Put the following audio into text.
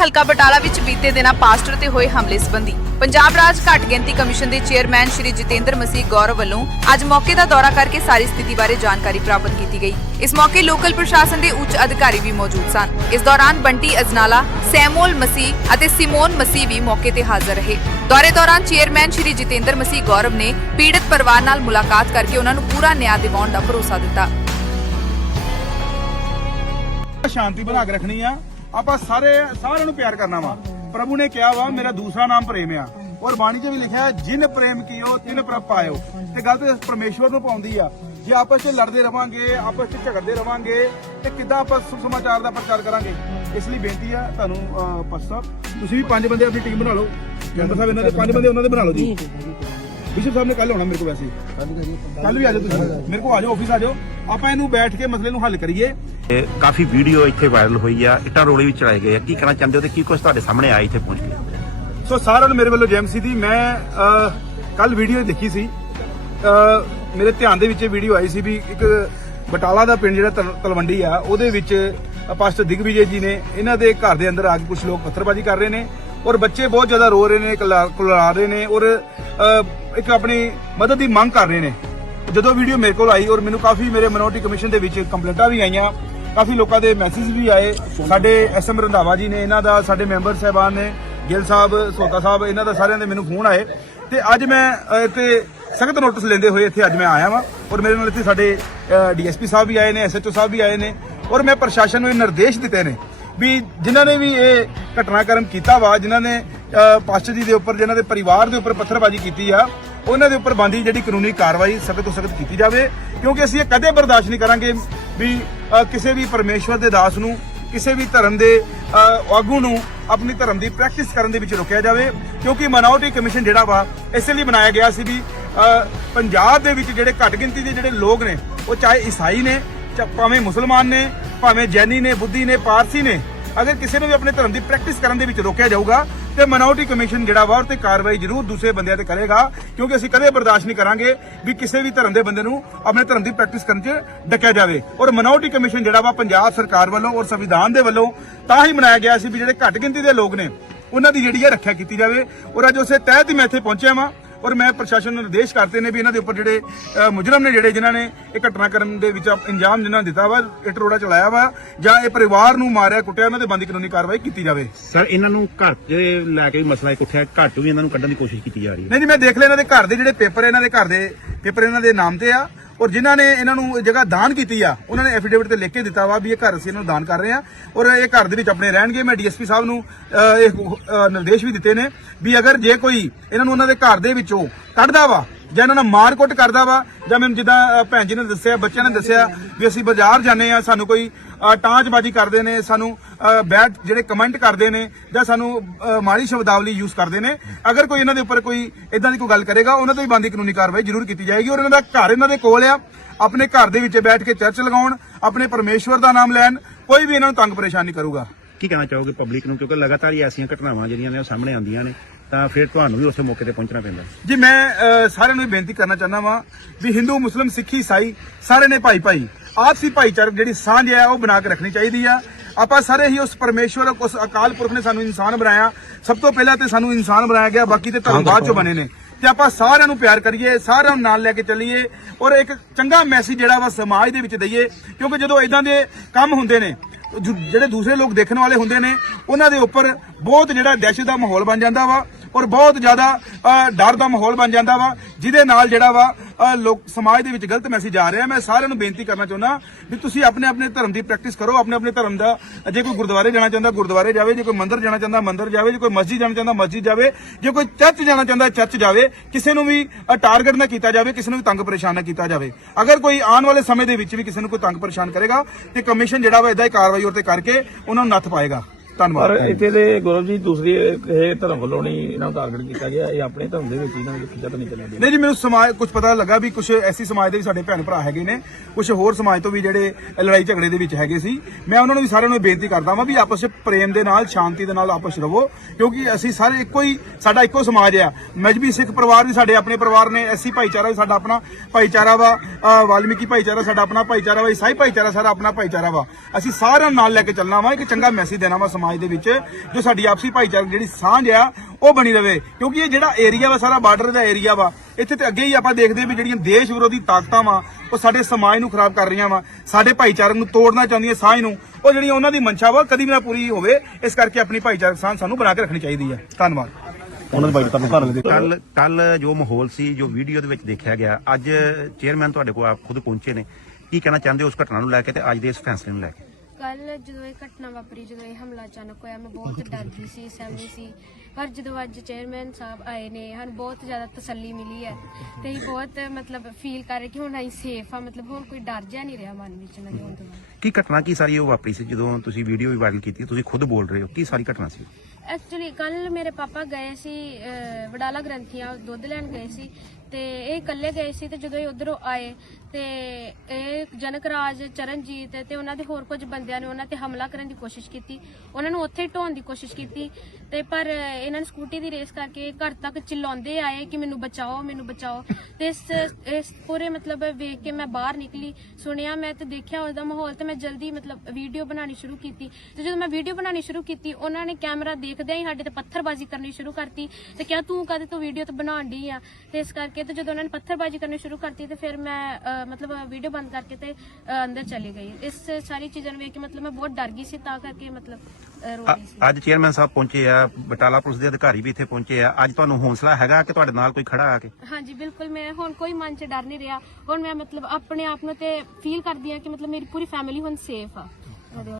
ਹਲਕਾ ਬਟਾਲਾ ਵਿੱਚ ਬੀਤੇ ਦਿਨਾਂ ਪਾਸਟਰ ਤੇ ਹੋਏ ਹਮਲੇ ਸੰਬੰਧੀ ਪੰਜਾਬ ਰਾਜ ਘੱਟ ਗਿਣਤੀ ਕਮਿਸ਼ਨ ਦੇ ਚੇਅਰਮੈਨ ਸ਼੍ਰੀ ਜਤਿੰਦਰ ਮਸੀਹ ਗੌਰਵ ਵੱਲੋਂ ਅੱਜ ਮੌਕੇ ਦਾ ਦੌਰਾ ਕਰਕੇ ਸਾਰੀ ਸਥਿਤੀ ਬਾਰੇ ਜਾਣਕਾਰੀ ਪ੍ਰਾਪਤ ਕੀਤੀ ਗਈ। ਇਸ ਮੌਕੇ ਲੋਕਲ ਪ੍ਰਸ਼ਾਸਨ ਦੇ ਉੱਚ ਅਧਿਕਾਰੀ ਵੀ ਮੌਜੂਦ ਸਨ। ਇਸ ਦੌਰਾਨ ਬੰਟੀ ਅਜਨਾਲਾ ਸੈਮੋਲ ਮਸੀਹ ਅਤੇ ਸਿਮੋਨ ਮਸੀਹ ਵੀ ਮੌਕੇ ਤੇ ਹਾਜ਼ਰ ਰਹੇ। ਦੌਰੇ ਦੌਰਾਨ ਚੇਅਰਮੈਨ ਸ਼੍ਰੀ ਜਤਿੰਦਰ ਮਸੀਹ ਗੌਰਵ ਨੇ ਪੀੜਤ ਪਰਿਵਾਰ ਨਾਲ ਮੁਲਾਕਾਤ ਕਰਕੇ ਉਹਨਾਂ ਨੂੰ ਪੂਰਾ ਨਿਆਂ ਦਿਵਾਉਣ ਦਾ ਭਰੋਸਾ ਦਿੱਤਾ। ਸ਼ਾਂਤੀ ਬਣਾ ਕੇ ਰੱਖਣੀ ਆ। ਆਪਾਂ ਸਾਰੇ ਸਾਰਿਆਂ ਨੂੰ ਪਿਆਰ ਕਰਨਾ ਵਾ। ਪ੍ਰਭੂ ਨੇ ਕਿਹਾ ਵਾ ਮੇਰਾ ਦੂਸਰਾ ਨਾਮ ਪ੍ਰੇਮ ਆ। ਔਰ ਬਾਣੀ 'ਚ ਵੀ ਲਿਖਿਆ ਹੈ, ਜਿਨ ਪ੍ਰੇਮ ਕੀਓ ਤਿਨ ਪ੍ਰਭ ਪਾਇਓ। ਤੇ ਗੱਲ ਤੇ ਪਰਮੇਸ਼ਵਰ ਨੂੰ ਪਾਉਂਦੀ ਆ। ਜੇ ਆਪਸ 'ਚ ਲੜਦੇ ਰਵਾਂਗੇ ਆਪਸ 'ਚ ਝਗੜਦੇ ਰਵਾਂਗੇ ਤੇ ਕਿੱਦਾਂ ਆਪਾਂ ਸਮਾਚਾਰ ਦਾ ਪ੍ਰਚਾਰ ਕਰਾਂਗੇ? ਇਸ ਲਈ ਬੇਨਤੀ ਆ ਤੁਹਾਨੂੰ ਅਹ, ਤੁਸੀਂ ਵੀ ਪੰਜ ਬੰਦੇ ਆਪਣੀ ਟੀਮ ਬਣਾ ਲਓ। ਜੰਦਰ ਸਾਹਿਬ ਇਹਨਾਂ ਦੇ ਪੰਜ ਬੰਦੇ ਉਹਨਾਂ ਦੇ ਬਣਾ ਲਓ ਜੀ। ਬਿਸ਼ਪ ਸਾਹਿਬ ਨੇ ਕੱਲ ਆਉਣਾ ਮੇਰੇ ਕੋਲ ਵੈਸੇ। ਕੱਲ ਵੀ ਆ ਜਾਓ ਤੁਸੀਂ। ਮੇਰੇ ਕੋਲ ਆ ਜਾਓ ਆਫਿਸ ਆ ਜਾਓ। ਆਪਾਂ ਇਹਨੂੰ ਬੈਠ ਕੇ ਮਸਲੇ ਨੂੰ ਹੱਲ ਕਰੀਏ। ਕਾਫੀ ਵੀਡੀਓ ਇੱਥੇ ਵਾਇਰਲ ਹੋਈ ਆ। ਇੱਟਾਂ ਰੋਲੇ ਵੀ ਚਲਾਏ ਗਏ ਆ। ਕੀ ਕਹਿਣਾ ਚਾਹੁੰਦੇ ਹੋ ਤੇ ਕੀ ਕੁਝ ਤੁਹਾਡੇ ਸਾਹਮਣੇ ਆਇਆ ਇੱਥੇ ਪਹੁੰਚ ਕੇ? ਸੋ ਸਾਰਿਆਂ ਨੂੰ ਮੇਰੇ ਵੱਲੋਂ ਜੈਮਸੀ ਦੀ। ਮੈਂ ਕੱਲ ਵੀਡੀਓ ਦੇਖੀ ਸੀ। ਮੇਰੇ ਧਿਆਨ ਦੇ ਵਿੱਚ ਇਹ ਵੀਡੀਓ ਆਈ ਸੀ ਵੀ ਇੱਕ ਬਟਾਲਾ ਦਾ ਪਿੰਡ ਜਿਹੜਾ ਤਲ- ਤਲਵੰਡੀ ਆ ਉਹਦੇ ਵਿੱਚ ਪਾਸਟਰ ਦਿਗਵਿਜੇ ਜੀ ਨੇ ਇਹਨਾਂ ਦੇ ਘਰ ਦੇ ਅੰਦਰ ਆ ਕੇ ਕੁਝ ਲੋਕ ਪੱਥਰਬਾਜ਼ੀ ਕਰ ਰਹੇ ਨੇ। ਔਰ ਬੱਚੇ ਬਹੁਤ ਜ਼ਿਆਦਾ ਰੋ ਰਹੇ ਨੇ, ਕੁਲਾ- ਕੁਲਾ ਰਹੇ ਨੇ ਔਰ ਇੱਕ ਆਪਣੀ ਮਦਦ ਦੀ ਮੰਗ ਕਰ ਰਹੇ ਨੇ। ਜਦੋਂ ਵੀਡੀਓ ਮੇਰੇ ਕੋਲ ਆਈ ਔਰ ਮੈਨੂੰ ਕਾਫੀ ਮੇਰੇ ਮਿਨੋਰਟੀ ਕਮਿਸ਼ਨ ਦੇ ਵਿੱਚ ਕੰਪਲੇਂਟਾਂ ਵੀ ਆਈਆਂ, ਕਾਫੀ ਲੋਕਾਂ ਦੇ ਮੈਸੇਜ ਵੀ ਆਏ। ਸਾਡੇ ਐਸਐਮ ਰੰਧਾਵਾ ਜੀ ਨੇ, ਇਹਨਾਂ ਦਾ, ਸਾਡੇ ਮੈਂਬਰ ਸਾਹਿਬਾਨ ਨੇ, ਗਿੱਲ ਸਾਹਿਬ, ਸੋਤਾ ਸਾਹਿਬ, ਇਹਨਾਂ ਦਾ ਸਾਰਿਆਂ ਦੇ ਮੈਨੂੰ ਫੋਨ ਆਏ। ਤੇ ਅੱਜ ਮੈਂ ਇੱਥੇ ਸਖਤ ਨੋਟਿਸ ਲੈਂਦੇ ਹੋਏ ਇੱਥੇ ਅੱਜ ਮੈਂ ਆਇਆ ਵਾਂ ਔਰ ਮੇਰੇ ਨਾਲ ਇੱਥੇ ਸਾਡੇ ਡੀਐਸਪੀ ਸਾਹਿਬ ਵੀ ਆਏ ਨੇ ਐਸਐਚਓ ਸਾਹਿਬ ਵੀ ਆਏ ਨੇ ਔਰ ਮੈਂ ਪ੍ਰਸ਼ਾਸਨ ਨੂੰ ਇਹ ਨਿਰਦੇਸ਼ ਦਿੱਤੇ ਨੇ ਵੀ ਜਿਨ੍ਹਾਂ ਨੇ ਵੀ ਇਹ ਘਟਨਾਕ੍ਰਮ ਕੀਤਾ ਵਾ ਜਿਨ੍ਹਾਂ ਨੇ ਅ, ਜੀ ਦੇ ਉੱਪਰ ਜਿਨ੍ਹਾਂ ਦੇ ਪਰਿਵਾਰ ਦੇ ਉੱਪਰ ਪੱਥਰਬਾਜ਼ੀ ਕੀਤੀ ਆ ਉਹਨਾਂ ਦੇ ਉੱਪਰ ਬੰਦੀ ਜਿਹੜੀ ਕਾਨੂੰਨੀ ਕਾਰਵਾਈ ਸਖਤ ਤੋਂ ਸਖਤ ਕੀਤੀ ਜਾਵੇ ਕਿਉਂਕਿ ਅਸੀਂ ਇਹ ਕਦੇ ਬਰਦਾਸ਼ਤ ਨਹੀਂ ਕਰਾਂਗੇ ਵੀ ਕਿਸੇ ਵੀ ਪਰਮੇਸ਼ਵਰ ਦੇ ਦਾਸ ਨੂੰ ਕਿਸੇ ਵੀ ਧਰਮ ਦੇ ਆਗੂ ਨੂੰ ਆਪਣੀ ਧਰਮ ਦੀ ਪ੍ਰੈਕਟਿਸ ਕਰਨ ਦੇ ਵਿੱਚ ਰੋਕਿਆ ਜਾਵੇ ਕਿਉਂਕਿ ਮਨਾਉਟੀ ਕਮਿਸ਼ਨ ਜਿਹੜਾ ਵਾ ਇਸੇ ਲਈ ਬਣਾਇਆ ਗਿਆ ਸੀ ਵੀ ਪੰਜਾਬ ਦੇ ਵਿੱਚ ਜਿਹੜੇ ਘੱਟ ਗਿਣਤੀ ਦੇ ਜਿਹੜੇ ਲੋਕ ਨੇ ਉਹ ਚਾਹੇ ਈਸਾਈ ਨੇ ਚਾ- ਭਾਵੇਂ ਮੁਸਲਮਾਨ ਨੇ ਭਾਵੇਂ ਜੈਨੀ ਨੇ ਬੁੱਧੀ ਨੇ ਪਾਰਸੀ ਨੇ ਅਗਰ ਕਿਸੇ ਨੂੰ ਵੀ ਆਪਣੇ ਧਰਮ ਦੀ ਪ੍ਰੈਕਟਿਸ ਕਰਨ ਦੇ ਵਿੱਚ ਰੋਕਿਆ ਜਾਊਗਾ, ਤੇ ਮਨਾਉਟੀ ਕਮਿਸ਼ਨ ਜਿਹੜਾ ਵਾ ਉਹ ਤੇ ਕਾਰਵਾਈ ਜ਼ਰੂਰ ਦੂਸਰੇ ਬੰਦਿਆਂ ਤੇ ਕਰੇਗਾ, ਕਿਉਂਕਿ ਅਸੀਂ ਕਦੇ ਬਰਦਾਸ਼ਤ ਨਹੀਂ ਕਰਾਂਗੇ ਵੀ ਕਿਸੇ ਵੀ ਧਰਮ ਦੇ ਬੰਦੇ ਨੂੰ ਆਪਣੇ ਧਰਮ ਦੀ ਪ੍ਰੈਕਟਿਸ ਕਰਨ 'ਚ ਡੱਕਿਆ ਜਾਵੇ। ਔਰ ਮਨਾਉਟੀ ਕਮਿਸ਼ਨ ਜਿਹੜਾ ਵਾ, ਪੰਜਾਬ ਸਰਕਾਰ ਵੱਲੋਂ ਔਰ ਸੰਵਿਧਾਨ ਦੇ ਵੱਲੋਂ ਤਾਂ ਹੀ ਬਣਾਇਆ ਗਿਆ ਸੀ ਵੀ ਜਿਹੜੇ ਘੱਟ ਗਿਣਤੀ ਦੇ ਲੋਕ ਨੇ, ਉਹਨਾਂ ਦੀ ਜਿਹੜੀ ਹੈ ਰੱਖਿਆ ਕੀਤੀ ਜਾਵੇ। ਔਰ ਅੱਜ ਉਸੇ ਤਹਿਤ ਹੀ ਮੈਂ ਇੱਥੇ ਪਹੁੰਚਿਆ ਵਾਂ। ਔਰ ਮੈਂ ਪ੍ਰਸ਼ਾਸਨ ਨੂੰ ਨਿਰਦੇਸ਼ ਕਰਤੇ ਨੇ ਵੀ ਇਹਨਾਂ ਦੇ ਉੱਪਰ ਜਿਹੜੇ ਮੁਜਰਮ ਨੇ ਜਿਹੜੇ ਜਿਨ੍ਹਾਂ ਨੇ ਇਹ ਘਟਨਾਕ੍ਰਮ ਦੇ ਵਿੱਚ ਇੰਜਾਮ ਜਿਨ੍ਹਾਂ ਦਿੱਤਾ ਵਾ ਇੱਟ ਰੋੜਾ ਚਲਾਇਆ ਵਾ ਜਾਂ ਇਹ ਪਰਿਵਾਰ ਨੂੰ ਮਾਰਿਆ ਕੁੱਟਿਆ ਉਹਨਾਂ ਦੇ ਬੰਦੀ ਕਾਨੂੰਨੀ ਕਾਰਵਾਈ ਕੀਤੀ ਜਾਵੇ। ਸਰ ਇਹਨਾਂ ਨੂੰ ਘਰ 'ਚ ਲੈ ਕੇ ਵੀ ਮਸਲਾ ਇੱਕ ਉੱਠਿਆ ਘਰ 'ਚ ਵੀ ਇਹਨਾਂ ਨੂੰ ਕੱਢਣ ਦੀ ਕੋਸ਼ਿਸ਼ ਕੀਤੀ ਜਾ ਰਹੀ ਹੈ। ਨਹੀਂ ਨਹੀਂ ਮੈਂ ਦੇਖ ਲਿਆ ਇਹਨਾਂ ਦੇ ਘਰ ਦੇ ਜਿਹੜੇ ਪੇਪਰ ਇਹਨਾਂ ਦੇ ਘਰ ਦੇ ਪੇਪਰ ਇਹਨਾਂ ਦੇ ਨਾਮ ਤੇ ਆ ਔਰ ਜਿਨ੍ਹਾਂ ਨੇ ਇਹਨਾਂ ਨੂੰ ਇਹ ਜਗ੍ਹਾ ਦਾਨ ਕੀਤੀ ਆ ਉਹਨਾਂ ਨੇ ਐਫੀਡੇਵਿਟ ਤੇ ਲਿਖ ਕੇ ਦਿੱਤਾ ਵਾ ਵੀ ਇਹ ਘਰ ਅਸੀਂ ਇਹਨਾਂ ਨੂੰ ਦਾਨ ਕਰ ਰਹੇ ਆ। ਔਰ ਇਹ ਘਰ ਦੇ ਵਿੱਚ ਆਪਣੇ ਰਹਿਣਗੇ। ਮੈਂ ਡੀਐਸਪੀ ਸਾਹਿਬ ਨੂੰ ਅਹ, ਇਹ ਅਹ, ਨਿਰਦੇਸ਼ ਵੀ ਦਿੱਤੇ ਨੇ ਵੀ ਅਗਰ ਜੇ ਕੋਈ ਇਹਨਾਂ ਨੂੰ ਉਹਨਾਂ ਦੇ ਘਰ ਦੇ ਵਿੱਚੋਂ ਕੱਢਦਾ ਵਾ ਜਾਂ ਇਹਨਾਂ ਨਾਲ ਮਾਰ ਕੁੱਟ ਕਰਦਾ ਵਾ, ਜਾਂ ਮੈਨੂੰ ਜਿੱਦਾਂ ਭੈਣ ਜੀ ਨੇ ਦੱਸਿਆ, ਬੱਚਿਆਂ ਨੇ ਦੱਸਿਆ ਵੀ ਅਸੀਂ ਬਾਜ਼ਾਰ ਜਾਂਦੇ ਆ ਸਾਨੂੰ ਕੋਈ ਟਾਂਚਬਾਜ਼ੀ ਕਰਦੇ ਨੇ, ਸਾਨੂੰ ਬੈਡ ਜਿਹੜੇ ਕਮੈਂਟ ਕਰਦੇ ਨੇ, ਜਾਂ ਸਾਨੂੰ ਮਾੜੀ ਸ਼ਬਦਾਵਲੀ ਯੂਜ਼ ਕਰਦੇ ਨੇ। ਅਗਰ ਕੋਈ ਇਹਨਾਂ ਦੇ ਉੱਪਰ ਕੋਈ ਇਦਾਂ ਦੀ ਕੋਈ ਗੱਲ ਕਰੇਗਾ, ਉਹਨਾਂ ਤੋਂ ਵੀ ਬੰਦੀ ਕਾਨੂੰਨੀ ਕਾਰਵਾਈ ਜ਼ਰੂਰ ਕੀਤੀ ਜਾਏਗੀ। ਔਰ ਇਹਨਾਂ ਦਾ ਘਰ ਇਹਨਾਂ ਦੇ ਕੋਲ ਆ। ਆਪਣੇ ਘਰ ਦੇ ਵਿੱਚ ਬੈਠ ਕੇ ਚਰਚ ਲਗਾਉਣ, ਆਪਣੇ ਪਰਮੇਸ਼ਵਰ ਦਾ ਨਾਮ ਲੈਣ, ਕੋਈ ਵੀ ਇਹਨਾਂ ਨੂੰ ਤੰਗ ਪਰੇਸ਼ਾਨ ਨਹੀਂ ਕਰੂਗਾ। ਕੀ ਕਹਿਣਾ ਚਾਹੋਗੇ ਪਬਲਿਕ ਨੂੰ? ਕਿਉਂਕਿ ਲਗਾਤਾਰ ਹੀ ਐਸੀਆਂ ਘਟਨਾਵਾਂ ਜਿਹੜੀਆਂ ਨੇ ਉਹ ਸਾਹਮਣੇ ਆਉਂਦੀਆਂ ਨੇ। ਤਾਂ ਫਿਰ ਤੁਹਾਨੂੰ ਵੀ ਉਸੇ ਮੌਕੇ ਤੇ ਪਹੁੰਚਣਾ ਪੈਂਦਾ। ਜੀ ਮੈਂ ਅਹ, ਸਾਰਿਆਂ ਨੂੰ ਇਹ ਬੇਨਤੀ ਕਰਨਾ ਚਾਹੁੰਦਾ ਵਾਂ ਵੀ ਹਿੰਦੂ ਮੁਸਲਮ ਸਿੱਖ ਈਸਾਈ ਸਾਰੇ ਨੇ ਭਾਈ ਭਾਈ ਆਪਸੀ ਭਾਈਚਾਰਕ ਜਿਹੜੀ ਸਾਂਝ ਹੈ ਉਹ ਬਣਾ ਕੇ ਰੱਖਣੀ ਚਾਹੀਦੀ ਆ। ਆਪਾਂ ਸਾਰੇ ਹੀ ਉਸ ਪਰਮੇਸ਼ਵਰ ਉਸ ਅਕਾਲ ਪੁਰਖ ਨੇ ਸਾਨੂੰ ਇਨਸਾਨ ਬਣਾਇਆ। ਸਭ ਤੋਂ ਪਹਿਲਾਂ ਤੇ ਸਾਨੂੰ ਇਨਸਾਨ ਬਣਾਇਆ ਗਿਆ ਬਾਕੀ ਤੇ ਧਰਮ ਬਾਅਦ ਚੋਂ ਬਣੇ ਨੇ। ਤੇ ਆਪਾਂ ਸਾਰਿਆਂ ਨੂੰ ਪਿਆਰ ਕਰੀਏ ਸਾਰਿਆਂ ਨੂੰ ਨਾਲ ਲੈ ਕੇ ਚੱਲੀਏ ਔਰ ਇੱਕ ਚੰਗਾ ਮੈਸੇਜ ਜਿਹੜਾ ਵਾ ਸਮਾਜ ਦੇ ਵਿੱਚ ਦਈਏ। ਕਿਉਂਕਿ ਜਦੋਂ ਇਦਾਂ ਦੇ ਕੰਮ ਹੁੰਦੇ ਨੇ ਜੋ- ਜਿਹੜੇ ਦੂਸਰੇ ਲੋਕ ਦੇਖਣ ਵਾਲੇ ਹੁੰਦੇ ਨੇ ਉਹਨਾਂ ਦੇ ਉੱਪਰ ਬਹੁਤ ਜਿਹੜਾ ਦਹਿਸ਼ਤ ਦਾ ਮਾਹੌਲ ਬਣ ਜਾਂਦਾ ਵਾ। ਔਰ ਬਹੁਤ ਜ਼ਿਆਦਾ ਡਰ ਦਾ ਮਾਹੌਲ ਬਣ ਜਾਂਦਾ ਵਾ, ਜਿਹਦੇ ਨਾਲ ਜਿਹੜਾ ਵਾ ਲੋਕ ਸਮਾਜ ਦੇ ਵਿੱਚ ਗਲਤ ਮੈਸੇਜ ਆ ਰਿਹਾ। ਮੈਂ ਸਾਰਿਆਂ ਨੂੰ ਬੇਨਤੀ ਕਰਨਾ ਚਾਹੁੰਦਾ ਵੀ ਤੁਸੀਂ ਆਪਣੇ ਆਪਣੇ ਧਰਮ ਦੀ ਪ੍ਰੈਕਟਿਸ ਕਰੋ ਆਪਣੇ ਆਪਣੇ ਧਰਮ ਦਾ, ਜੇ ਕੋਈ ਗੁਰਦੁਆਰੇ ਜਾਣਾ ਚਾਹੁੰਦਾ, ਗੁਰਦੁਆਰੇ ਜਾਵੇ, ਜੇ ਕੋਈ ਮੰਦਿਰ ਜਾਣਾ ਚਾਹੁੰਦਾ, ਮੰਦਿਰ ਜਾਵੇ, ਜੇ ਕੋਈ ਮਸਜਿਦ ਜਾਣਾ ਚਾਹੁੰਦਾ, ਮਸਜਿਦ ਜਾਵੇ, ਜੇ ਕੋਈ ਚਰਚ ਜਾਣਾ ਚਾਹੁੰਦਾ ਚਰਚ ਜਾਵੇ, ਕਿਸੇ ਨੂੰ ਵੀ ਟਾਰਗੇਟ ਨਾ ਕੀਤਾ ਜਾਵੇ, ਕਿਸੇ ਨੂੰ ਵੀ ਤੰਗ ਪਰੇਸ਼ਾਨ ਨਾ ਕੀਤਾ ਜਾਵੇ। ਅਗਰ ਕੋਈ ਆਉਣ ਵਾਲੇ ਸਮੇਂ ਦੇ ਵਿੱਚ ਵੀ ਕਿਸੇ ਨੂੰ ਕੋਈ ਤੰਗ ਪਰੇਸ਼ਾਨ ਕਰੇਗਾ, ਤੇ ਕਮਿਸ਼ਨ ਜਿਹੜਾ ਵਾ ਇਦਾਂ ਹੀ ਕਾਰਵਾਈ ਉਹ ਤੇ ਕਰਕੇ ਉਹਨਾਂ ਨੂੰ ਨੱਥ ਪਾਏਗਾ। ਪਰ ਧੰਨਵਾਦ ਇੱਥੇ ਦੇ ਗੌਰਵ ਜੀ ਦੂਸਰੀ ਇਹ ਧਰਮ ਵੱਲੋਂ ਨਹੀਂ ਇਹਨਾਂ ਨੂੰ ਟਾਰਗੇਟ ਕੀਤਾ ਗਿਆ ਇਹ ਆਪਣੇ ਧਰਮ ਦੇ ਵਿੱਚ ਇਹਨਾਂ ਦੀ ਖਿੱਚਤ ਨਹੀਂ ਚੱਲਦੀ ਨਹੀਂ ਜੀ ਮੈਨੂੰ ਸਮਾਜ ਕੁਝ ਪਤਾ ਲੱਗਾ ਵੀ ਕੁਝ ਐਸੀ ਸਮਾਜ ਦੇ ਵੀ ਸਾਡੇ ਭੈਣ ਭਰਾ ਹੈਗੇ ਨੇ ਕੁਝ ਹੋਰ ਸਮਾਜ ਤੋਂ ਵੀ ਜਿਹੜੇ ਲੜਾਈ ਝਗੜੇ ਦੇ ਵਿੱਚ ਹੈਗੇ ਸੀ। ਮੈਂ ਉਹਨਾਂ ਨੂੰ ਵੀ ਸਾਰਿਆਂ ਨੂੰ ਬੇਨਤੀ ਕਰਦਾ ਵਾਂ ਵੀ ਆਪਸ ਵਿੱਚ ਪ੍ਰੇਮ ਦੇ ਨਾਲ ਸ਼ਾਂਤੀ ਦੇ ਨਾਲ ਆਪਸ ਰਹੋ ਕਿਉਂਕਿ ਅਸੀਂ ਸਾਰੇ ਇੱਕੋ ਹੀ ਸਾਡਾ ਇੱਕੋ ਸਮਾਜ ਆ। ਮਜਬੀ ਸਿੱਖ ਪਰਿਵਾਰ ਵੀ ਸਾਡੇ ਆਪਣੇ ਪਰਿਵਾਰ ਨੇ ਐਸੀ ਭਾਈਚਾਰਾ ਵੀ ਸਾਡਾ ਆਪਣਾ ਭਾਈਚਾਰਾ ਵਾ ਵਾਲਮੀਕੀ ਭਾਈਚਾਰਾ ਸਾਡਾ ਆਪਣਾ ਭਾਈਚਾਰਾ ਵਾ ਈਸਾਈ ਭਾਈਚਾਰਾ ਸਾਡਾ ਆਪਣਾ ਭਾਈਚਾਰਾ ਵਾ। ਅਸੀਂ ਸਾਰਿਆਂ ਨੂੰ ਨਾਲ ਲੈ ਕੇ ਚੱਲਣਾ ਵਾ ਇੱਕ ਚੰਗਾ ਮੈਸੇਜ ਦੇਣਾ ਵਾ ਸਮਾਜ ਸਮਾਜ ਦੇ ਵਿੱਚ ਜੋ ਸਾਡੀ ਆਪਸੀ ਭਾਈਚਾਰਕ ਜਿਹੜੀ ਸਾਂਝ ਆ ਉਹ ਬਣੀ ਰਵੇ। ਕਿਉਂਕਿ ਇਹ ਜਿਹੜਾ ਏਰੀਆ ਵਾ ਸਾਰਾ ਬਾਰਡਰ ਦਾ ਏਰੀਆ ਵਾ ਇੱਥੇ ਤੇ ਅੱਗੇ ਹੀ ਆਪਾਂ ਦੇਖਦੇ ਵੀ ਜਿਹੜੀਆਂ ਦੇਸ਼ ਵਿਰੋਧੀ ਤਾਕਤਾਂ ਵਾ ਉਹ ਸਾਡੇ ਸਮਾਜ ਨੂੰ ਖਰਾਬ ਕਰ ਰਹੀਆਂ ਵਾ। ਸਾਡੇ ਭਾਈਚਾਰਕ ਨੂੰ ਤੋੜਨਾ ਚਾਹੁੰਦੀਆਂ ਸਾਂਝ ਨੂੰ ਉਹ ਜਿਹੜੀਆਂ ਉਹਨਾਂ ਦੀ ਮਨਸ਼ਾ ਵਾ ਕਦੀ ਵੀ ਨਾ ਪੂਰੀ ਹੋਵੇ। ਇਸ ਕਰਕੇ ਆਪਣੀ ਭਾਈਚਾਰਕ ਸਾਂਝ ਸਾਨੂੰ ਬਣਾ ਕੇ ਰੱਖਣੀ ਚਾਹੀਦੀ ਹੈ ਧੰਨਵਾਦ। ਉਹਨਾਂ ਦੇ ਬਾਈ ਤੁਹਾਨੂੰ ਘਰ ਦੇ ਕੱਲ ਕੱਲ ਜੋ ਮਾਹੌਲ ਸੀ ਜੋ ਵੀਡੀਓ ਦੇ ਵਿੱਚ ਦੇਖਿਆ ਗਿਆ ਅੱਜ ਚੇਅਰਮੈਨ ਤੁਹਾਡੇ ਕੋਲ ਆਪ ਖੁਦ ਪਹੁੰਚੇ ਨੇ। ਕੀ ਕਹਿਣਾ ਚਾਹੁੰਦੇ ਹੋ ਉਸ ਘਟਨਾ ਨੂੰ ਲੈ ਕੇ ਤੇ ਅੱਜ ਦੇ ਇਸ ਫੈਸਲੇ ਨੂੰ ਲੈ ਕੇ? ਕੱਲ ਜਦੋਂ ਇਹ ਘਟਨਾ ਵਾਪਰੀ ਜਦੋਂ ਇਹ ਹਮਲਾ ਅਚਾਨਕ ਹੋਇਆ ਮੈਂ ਬਹੁਤ ਡਰ ਗਈ ਸੀ ਸਹਿਮੀ ਸੀ। ਪਰ ਜਦੋਂ ਅੱਜ ਚੇਅਰਮੈਨ ਸਾਹਿਬ ਆਏ ਨੇ ਸਾਨੂੰ ਬਹੁਤ ਜ਼ਿਆਦਾ ਤਸੱਲੀ ਮਿਲੀ ਹੈ ਤੇ ਅਸੀਂ ਬਹੁਤ ਮਤਲਬ ਫੀਲ ਕਰ ਰਹੇ ਕਿ ਹੁਣ ਅਸੀਂ ਸੇਫ ਆ ਮਤਲਬ ਹੁਣ ਕੋਈ ਡਰ ਜਿਹਾ ਨਹੀਂ ਰਿਹਾ ਮਨ ਵਿੱਚ ਨਾ ਹੋਣ ਤੋਂ ਬਾਅਦ। ਕੀ ਘਟਨਾ ਕੀ ਸਾਰੀ ਉਹ ਵਾਪਰੀ ਸੀ? ਜਦੋਂ ਤੁਸੀਂ ਵੀਡੀਓ ਵੀ ਵਾਇਰਲ ਕੀਤੀ ਤੁਸੀਂ ਖੁਦ ਬੋਲ ਰਹੇ ਹੋ ਕੀ ਸਾਰੀ ਘਟਨਾ ਸੀ? ਐਕਚੁਅਲੀ ਕੱਲ ਮੇਰੇ ਪਾਪਾ ਗਏ ਸੀ ਅਹ, ਵਡਾਲਾ ਗ੍ਰੰਥੀਆਂ ਦੁੱਧ ਲੈਣ ਗਏ ਸੀ। ਤੇ ਇਹ ਇਕੱਲੇ ਗਏ ਸੀ ਤੇ ਜਦੋਂ ਇਹ ਉਧਰੋਂ ਆਏ ਤੇ ਇਹ ਜਨਕ ਰਾਜ, ਚਰਨਜੀਤ ਤੇ ਉਹਨਾਂ ਦੇ ਹੋਰ ਕੁਝ ਬੰਦਿਆਂ ਨੇ ਉਹਨਾਂ ਤੇ ਹਮਲਾ ਕਰਨ ਦੀ ਕੋਸ਼ਿਸ਼ ਕੀਤੀ। ਉਹਨਾਂ ਨੂੰ ਉੱਥੇ ਹੀ ਢੋਣ ਦੀ ਕੋਸ਼ਿਸ਼ ਕੀਤੀ ਤੇ ਪਰ ਇਹਨਾਂ ਨੇ ਸਕੂਟੀ ਦੀ ਰੇਸ ਕਰਕੇ ਘਰ ਤੱਕ ਚਿল্ਲਾਉਂਦੇ ਆਏ ਕਿ ਮੈਨੂੰ ਬਚਾਓ ਮੈਨੂੰ ਬਚਾਓ। ਤੇ ਇਸ ਇਸ ਪੂਰੇ ਮਤਲਬ ਵੇਖ ਕੇ ਮੈਂ ਬਾਹਰ ਨਿਕਲੀ, ਸੁਣਿਆ, ਮੈਂ ਤੇ ਦੇਖਿਆ ਉਸ ਦਾ ਮਾਹੌਲ ਤੇ ਮੈਂ ਜਲਦੀ ਮਤਲਬ ਵੀਡੀਓ ਬਣਾਉਣੀ ਸ਼ੁਰੂ ਕੀਤੀ। ਤੇ ਜਦੋਂ ਮੈਂ ਵੀਡੀਓ ਬਣਾਉਣੀ ਸ਼ੁਰੂ ਕੀਤੀ, ਉਹਨਾਂ ਨੇ ਕੈਮਰਾ ਦੇਖਦਿਆਂ ਹੀ ਸਾਡੇ ਤੇ ਪੱਥਰਬਾਜ਼ੀ ਕਰਨੀ ਸ਼ੁਰੂ ਕਰਤੀ ਤੇ ਕਿਹਾ, ਤੂੰ ਕਦੇ ਤੋਂ ਵੀਡੀਓ ਤੇ ਬਣਾਉਣ ਡਈ ਆ? ਤੇ ਇਸ ਕਰਕੇ ਤੇ ਜਦੋਂ ਉਹਨਾਂ ਨੇ ਪੱਥਰਬਾਜ਼ੀ ਕਰਨੀ ਸ਼ੁਰੂ ਕਰਤੀ ਤੇ ਫਿਰ ਮੈਂ ਅਹ, ਮਤਲਬ ਵੀਡੀਓ ਬੰਦ ਕਰਕੇ ਤੇ ਅਹ, ਅੰਦਰ ਚਲੀ ਗਈ। ਇਸ ਸਾਰੀ ਚੀਜ਼ਾਂ ਨੂੰ ਵੇਖ ਕੇ ਮਤਲਬ ਮੈਂ ਬਹੁਤ ਡਰ ਗਈ ਸੀ ਤਾਂ ਕਰਕੇ ਮਤਲਬ ਅਹ, ਰੋ ਅ- ਰਹੀ ਸੀ। ਅੱਜ ਚੇਅਰਮੈਨ ਸਾਹਿਬ ਪਹੁੰਚੇ ਆ ਬਟਾਲਾ ਪੁਲਿਸ ਦੇ ਅਧਿਕਾਰੀ ਵੀ ਇੱਥੇ ਪਹੁੰਚੇ ਆ। ਅੱਜ ਤੁਹਾਨੂੰ ਹੌਸਲਾ ਹੈਗਾ ਕਿ ਤੁਹਾਡੇ ਨਾਲ ਕੋਈ ਖੜਾ ਆ ਕੇ? ਹਾਂਜੀ ਬਿਲਕੁਲ। ਮੈਂ ਹੁਣ ਕੋਈ ਮਨ 'ਚ ਡਰ ਨਹੀਂ ਰਿਹਾ। ਹੁਣ ਮੈਂ ਮਤਲਬ ਆਪਣੇ ਆਪ ਨੂੰ ਤੇ ਫੀਲ ਕਰਦੀ ਹਾਂ ਕਿ ਮਤਲਬ ਮੇਰੀ ਪੂਰੀ ਫੈਮਿਲੀ ਹੁਣ ਸੇਫ ਆ।